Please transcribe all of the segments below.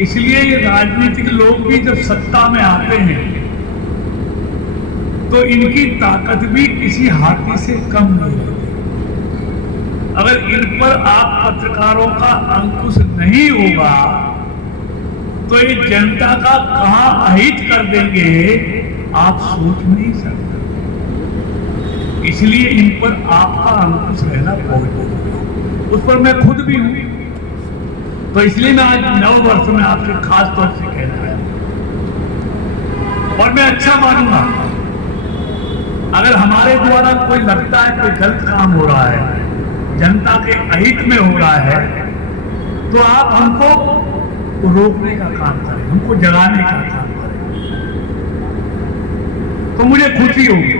इसलिए ये राजनीतिक लोग भी जब सत्ता में आते हैं तो इनकी ताकत भी किसी हाथी से कम नहीं होती। अगर इन पर आप पत्रकारों का अंकुश नहीं होगा तो ये जनता का कहां अहित कर देंगे आप सोच नहीं सकते। इसलिए इन पर आपका अंकुश रहना बहुत जरूरी है। उस पर मैं खुद भी हूं। तो इसलिए मैं आज नव वर्ष में आपसे खास तौर से कहना है और मैं अच्छा मानूंगा अगर हमारे द्वारा कोई लगता है कोई गलत काम हो रहा है, जनता के अहित में हो रहा है, तो आप हमको रोकने का काम करें, हमको जगाने का काम करें, तो मुझे खुशी होगी।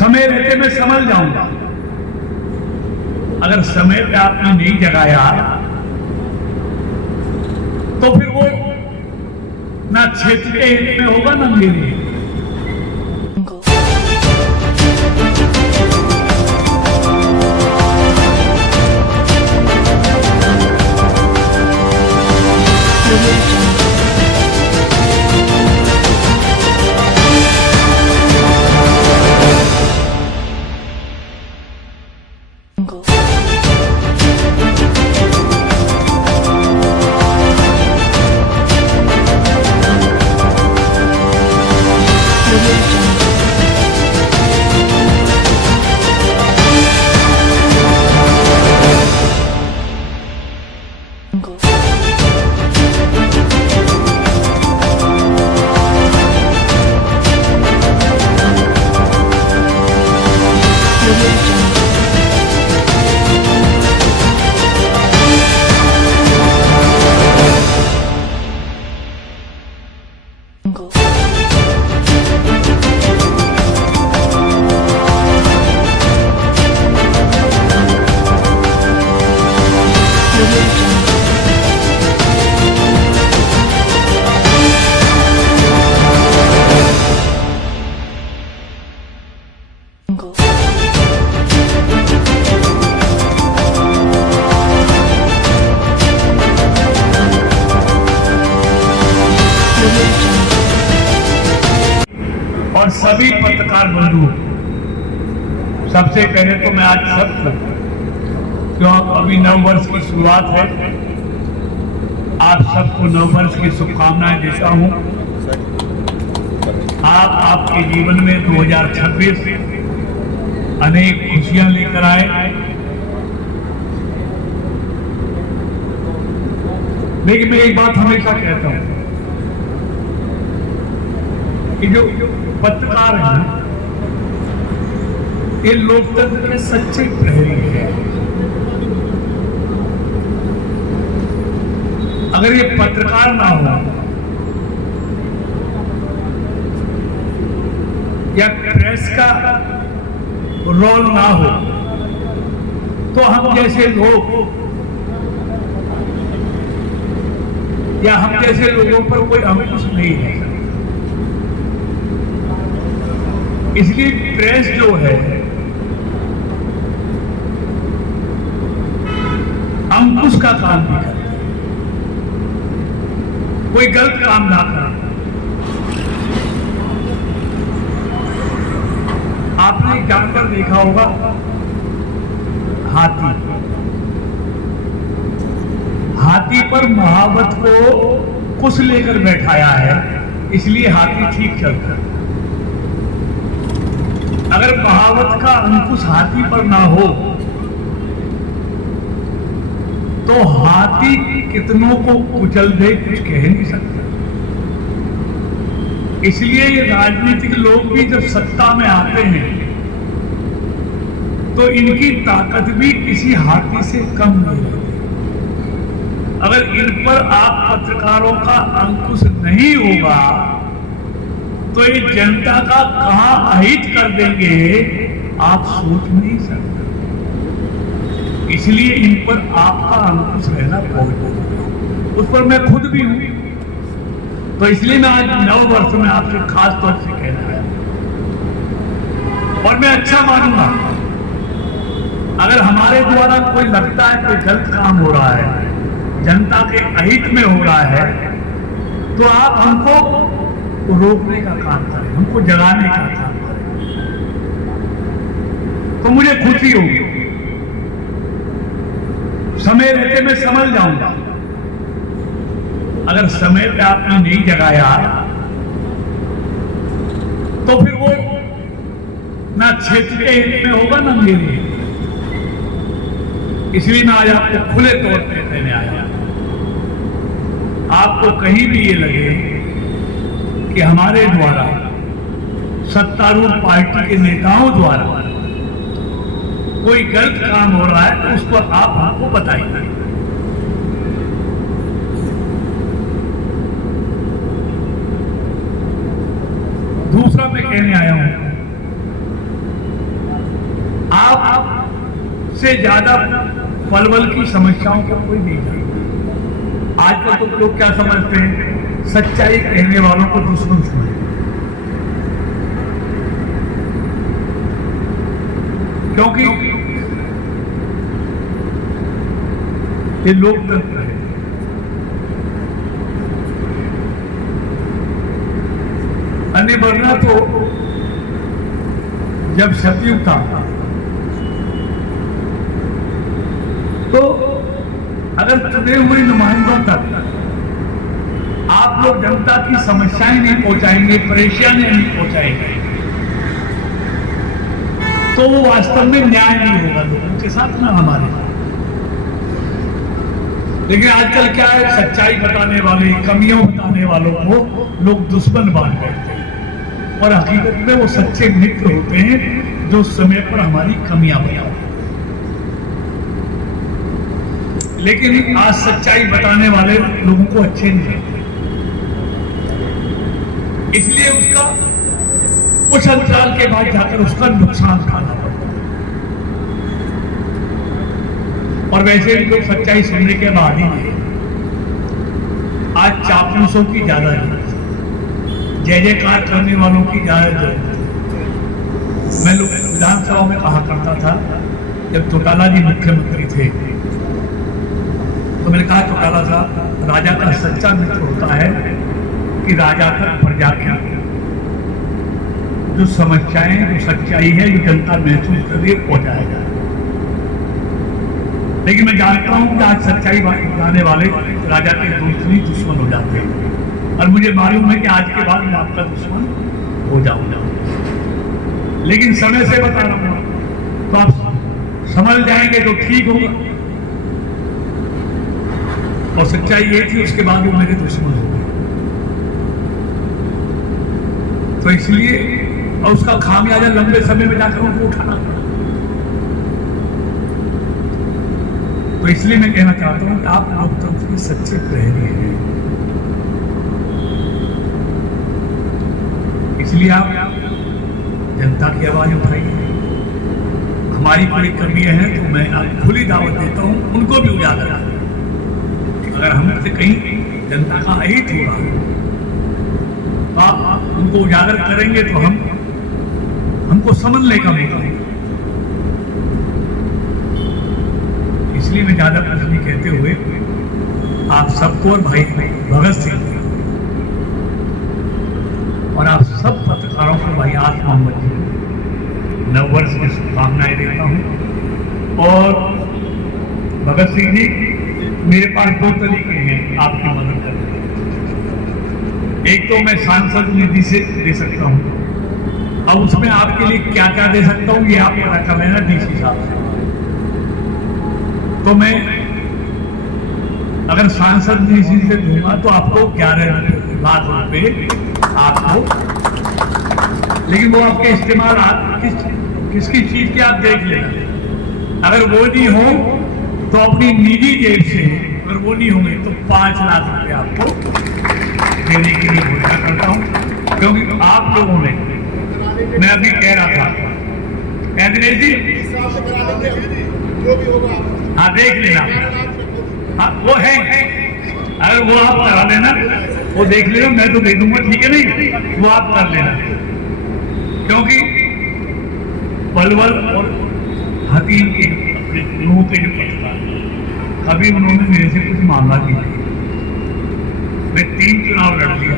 समय रहते मैं समझ जाऊंगा। अगर समय पे आपने नहीं जगाया तो फिर वो ना क्षेत्र के हित में होगा ना मेरे हित में। और सभी पत्रकार बंधु, सबसे पहले तो मैं आज सबको, क्यों अभी नव वर्ष की शुरुआत है, आप सबको नव वर्ष की शुभकामनाएं देता हूं। आप आपके जीवन में 2026 अनेक खुशियां लेकर आए। लेकिन मैं एक बात हमेशा कहता हूं कि जो पत्रकार है ना, ये लोकतंत्र के सच्चे प्रहरी हैं। अगर ये पत्रकार ना हो या प्रेस का रोल ना हो तो हम जैसे लोग या हम जैसे लोगों पर कोई अंकुश नहीं है। इसलिए प्रेस जो है अंकुश का काम भी करे, कोई गलत काम ना करे। आपने जानकर देखा होगा हाथी पर महावत को कुछ लेकर बैठाया है, इसलिए हाथी ठीक चलता है। अगर महावत का अंकुश हाथी पर ना हो तो हाथी कितनों को कुचल दे कुछ कह नहीं सकता। इसलिए ये राजनीतिक लोग भी जब सत्ता में आते हैं तो इनकी ताकत भी किसी हाथी से कम नहीं होती। अगर इन पर आप पत्रकारों का अंकुश नहीं होगा तो ये जनता का कहां अहित कर देंगे आप सोच नहीं सकते। इसलिए इन पर आपका अंकुश रहना बहुत जरूरी है। उस पर मैं खुद भी हूं। तो इसलिए मैं आज नव वर्ष में आपसे खास तौर से कहना है और मैं अच्छा मानूंगा अगर हमारे द्वारा कोई लगता है कोई गलत काम हो रहा है, जनता के अहित में हो रहा है, तो आप हमको रोकने का काम करें, हमको जगाने का काम करें, तो मुझे खुशी होगी। समय रहते मैं समझ जाऊंगा। अगर समय पे आपने नहीं जगाया तो फिर वो ना क्षेत्र के हित में होगा ना मेरे। इसलिए मैं आज आपको खुले तौर पे कहने आया, आपको कहीं भी ये लगे कि हमारे द्वारा, सत्तारूढ़ पार्टी के नेताओं द्वारा कोई गलत काम हो रहा है, तो उसको आप हमको बताइए। दूसरा मैं कहने आया हूं, आप से ज्यादा पलवल की समस्याओं को कोई नहीं जानता। आजकल तो लोग क्या समझते हैं, सच्चाई कहने वालों को दुश्मन समझते, क्योंकि ये लोकतंत्र है। अन्य वरना तो जब सतयुग था तो अगर चुने हुए नुमाइंदों तक आप लोग जनता की समस्याएं नहीं पहुंचाएंगे, परेशानियां नहीं पहुंचाएंगे, तो वो वास्तव में न्याय नहीं होगा लोगों के साथ, ना हमारे साथ। लेकिन आजकल क्या है, सच्चाई बताने वाले, कमियों बताने वालों को लोग दुश्मन मान बैठते हैं, और हकीकत में वो सच्चे मित्र होते हैं जो समय पर हमारी कमियां बताते हैं। लेकिन आज सच्चाई बताने वाले लोगों को अच्छे नहीं लगते, इसलिए उसका कुछ अंतराल के बाद जाकर उसका नुकसान उठाना पड़ता है। और वैसे भी लोग सच्चाई सुनने के बाद ही नहीं, आज चापलूसों की ज्यादा जरूरत है, जय जयकार करने वालों की ज्यादा जरूरत है। मैं लोग विधानसभा में कहा करता था, जब चौटाला जी मुख्यमंत्री थे, तो मैंने कहा चौटाला साहब, राजा का सच्चा मित्र होता है कि राजा का प्रजा की जो समस्याएं, जो सच्चाई है, जो जनता महसूस कर रही है, पहुंचाया जाए। लेकिन मैं जानता हूं कि आज सच्चाई बताने वाले राजा के दूसरी दुश्मन हो जाते हैं, और मुझे मालूम है कि आज के बाद मैं आपका दुश्मन हो जाऊंगा। लेकिन समय से बता रहा हूं, तो आप समझ जाएंगे तो ठीक होगा। और सच्चाई ये थी, उसके बाद वो मेरे दुश्मन हो गए। तो इसलिए, और उसका खामियाजा लंबे समय में जाकर उनको उठाना पड़ा। तो इसलिए मैं कहना चाहता हूं कि आप लोकतंत्र के सच्चे प्रहरी हैं, इसलिए आप जनता की आवाज उठाइए। हमारी कोई कमियां हैं तो मैं आप खुली दावत देता हूं, उनको भी उजागर करें। अगर हमसे कहीं जनता का अहित हो रहा है तो आप उनको उजागर करेंगे तो हमको समझने का मौका है। इसलिए मैं ज्यादा कुछ नहीं कहते हुए आप सबको, और भाई भगत सिंह और आप सब पत्रकारों को भाई आज मोहम्मद जी नववर्ष की शुभकामनाएं देता हूं। और भगत सिंह जी, मेरे पास दो तरीके हैं आपकी मदद करने के। एक तो मैं सांसद निधि से दे सकता हूं, अब उसमें आपके लिए क्या क्या दे सकता हूं ये आप पता कर लेना डीसी साहब से। तो मैं अगर सांसद निधि से दूंगा तो आपको 11 लाख रुपए आपको, लेकिन वो आपके इस्तेमाल किसकी चीज की आप देख लेना। अगर वो नहीं हो तो अपनी निजी जेब से, अगर वो नहीं होंगे तो 5 लाख रुपए आपको देने के लिए घोषणा करता हूं। क्योंकि आप लोगों ने, मैं अभी कह रहा था, दिनेश जी हाँ देख लेना, हाँ वो है, अगर वो आप करा लेना, वो देख लेना, मैं तो दे दूंगा, ठीक है नहीं, वो आप कर लेना। क्योंकि पलवल और हकीम के अपने लोगों के जो पत्रकार कभी उन्होंने मेरे से कुछ मांगा भी नहीं। मैं 3 चुनाव लड़ लिया,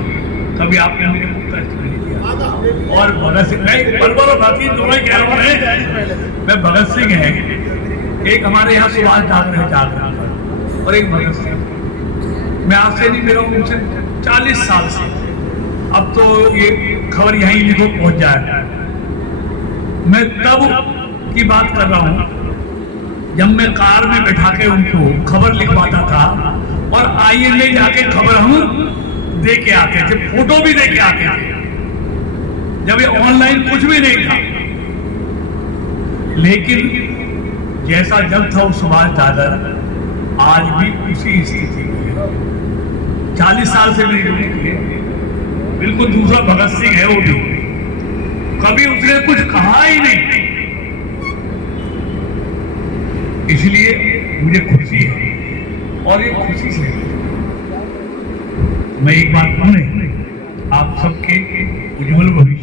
कभी आपने मेरे को कष्ट नहीं दिया। और भगत सिंह नहीं, बलबल बाकी दोनों ही कह रहे हैं। मैं भगत सिंह है, एक हमारे यहाँ सुभाष जागरण और एक भगत सिंह। मैं आपसे नहीं मिला हूँ उनसे 40 साल से। अब तो ये खबर यहीं लिखो पहुंच जाए। मैं तब की बात कर रहा हूं जब मैं कार में बैठा के उनको खबर लिखवाता था और आईएनए जाके खबर हम दे के आते थे, फोटो भी दे के आते थे, जब ये ऑनलाइन कुछ भी नहीं था। लेकिन जैसा जब था वो सुभाष दादर आज भी उसी स्थिति में है। 40 साल से मेरी ड्यूटी है, बिल्कुल दूसरा भगत सिंह है वो भी, कभी उसने कुछ कहा ही नहीं। इसलिए मुझे खुशी है और ये खुशी से मैं एक बात कहूं, आप सबके उज्जवल भविष्य